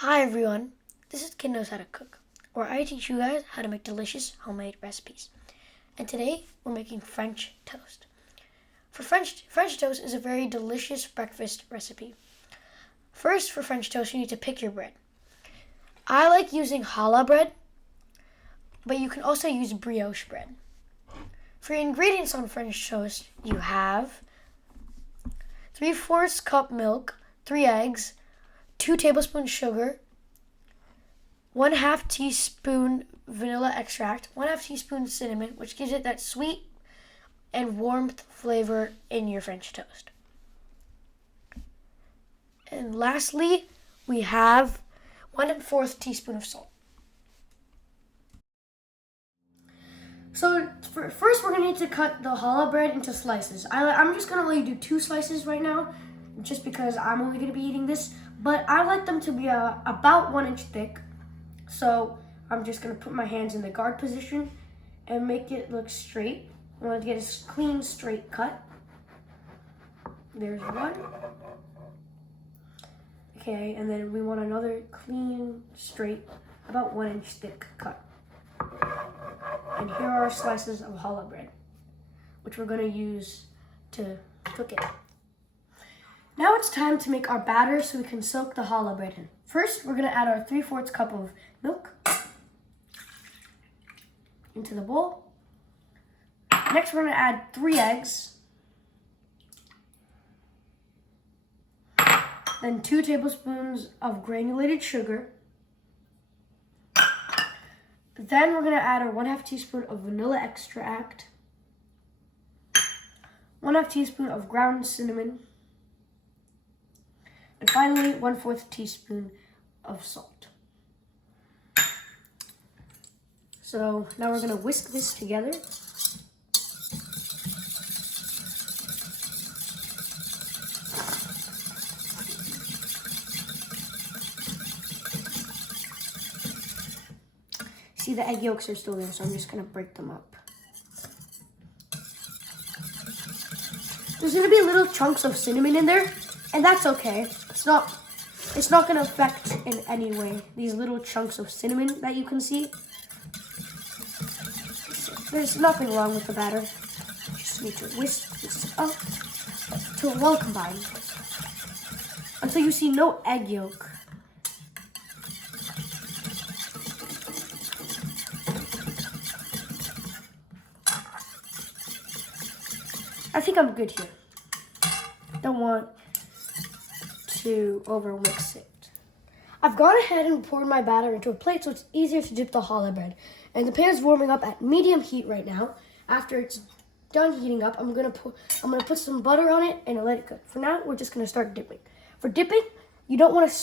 Hi everyone, this is Kid Knows How to Cook, where I teach you guys how to make delicious homemade recipes. And today we're making French toast. French toast is a very delicious breakfast recipe. First, for French toast, you need to pick your bread. I like using challah bread, but you can also use brioche bread. For your ingredients on French toast, you have 3/4 cup milk, 3 eggs, 2 tablespoons sugar, 1/2 teaspoon vanilla extract, 1/2 teaspoon cinnamon, which gives it that sweet and warmth flavor in your French toast. And lastly, we have 1/4 teaspoon of salt. So first we're going to need to cut the challah bread into slices. I'm just going to let you do 2 slices right now, just because I'm only going to be eating this. But I like them to be about 1 inch thick. So I'm just going to put my hands in the guard position and make it look straight. I want to get a clean, straight cut. There's one. Okay, and then we want another clean, straight, about 1 inch thick cut. And here are our slices of challah bread, which we're going to use to cook it. Now it's time to make our batter so we can soak the challah bread in. First, we're going to add our 3/4 cup of milk into the bowl. Next, we're going to add 3 eggs. Then 2 tablespoons of granulated sugar. Then we're going to add our 1/2 teaspoon of vanilla extract, 1/2 teaspoon of ground cinnamon, and finally 1/4 teaspoon of salt. So now we're going to whisk this together. See, the egg yolks are still there, so I'm just going to break them up. There's going to be little chunks of cinnamon in there, and that's okay. It's not going to affect in any way these little chunks of cinnamon that you can see. There's nothing wrong with the batter. Just need to whisk this up till well combined until you see no egg yolk. I think I'm good here. Don't want to over mix it. I've gone ahead and poured my batter into a plate so it's easier to dip the challah bread. And the pan's warming up at medium heat right now. After it's done heating up, I'm gonna put some butter on it and let it cook. For now, we're just gonna start dipping. For dipping, you don't want to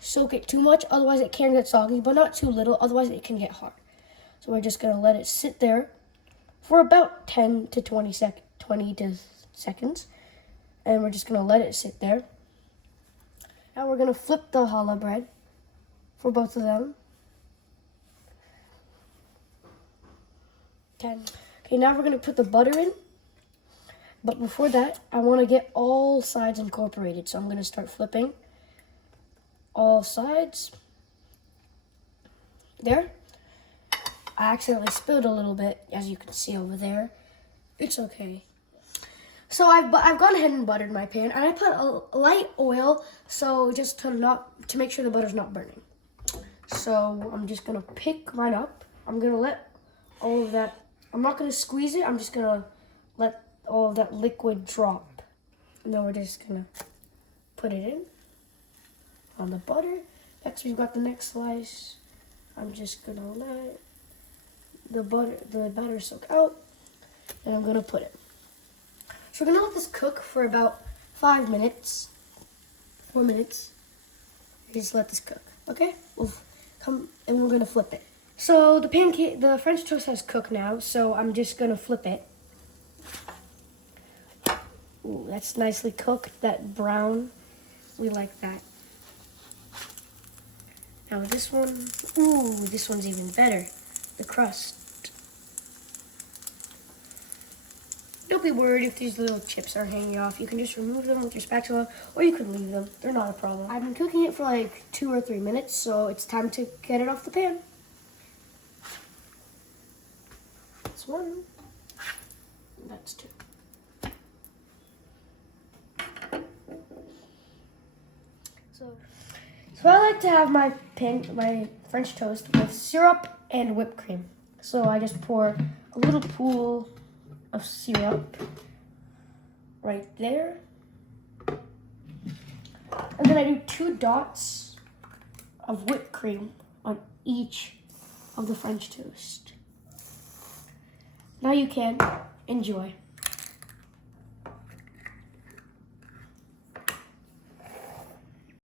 soak it too much, otherwise it can get soggy, but not too little, otherwise it can get hard. So we're just gonna let it sit there for about 10 to 20 seconds, and we're just gonna let it sit there. Now we're gonna flip the challah bread for both of them. Okay, now we're gonna put the butter in, but before that, I want to get all sides incorporated, so I'm gonna start flipping all sides. There. I accidentally spilled a little bit, as you can see over there. It's okay. So I've gone ahead and buttered my pan, and I put a light oil, so just to make sure the butter's not burning. So I'm just gonna pick mine up. I'm gonna let all of that. I'm not gonna squeeze it. I'm just gonna let all of that liquid drop, and then we're just gonna put it in on the butter. Next, we've got the next slice. I'm just gonna let the batter soak out, and I'm gonna put it. So we're gonna let this cook for about 4 minutes. Just let this cook, okay? We'll come and we're gonna flip it. So the French toast has cooked now, so I'm just gonna flip it. Ooh, that's nicely cooked, that brown. We like that. Now this one, ooh, this one's even better. The crust. Nope. don't be worried if these little chips are hanging off. You can just remove them with your spatula, or you can leave them. They're not a problem. I've been cooking it for like 2 or 3 minutes, so it's time to get it off the pan. That's one. That's two. So I like to have my French toast with syrup and whipped cream. So I just pour a little pool of syrup right there. And then I do 2 dots of whipped cream on each of the French toast. Now you can enjoy.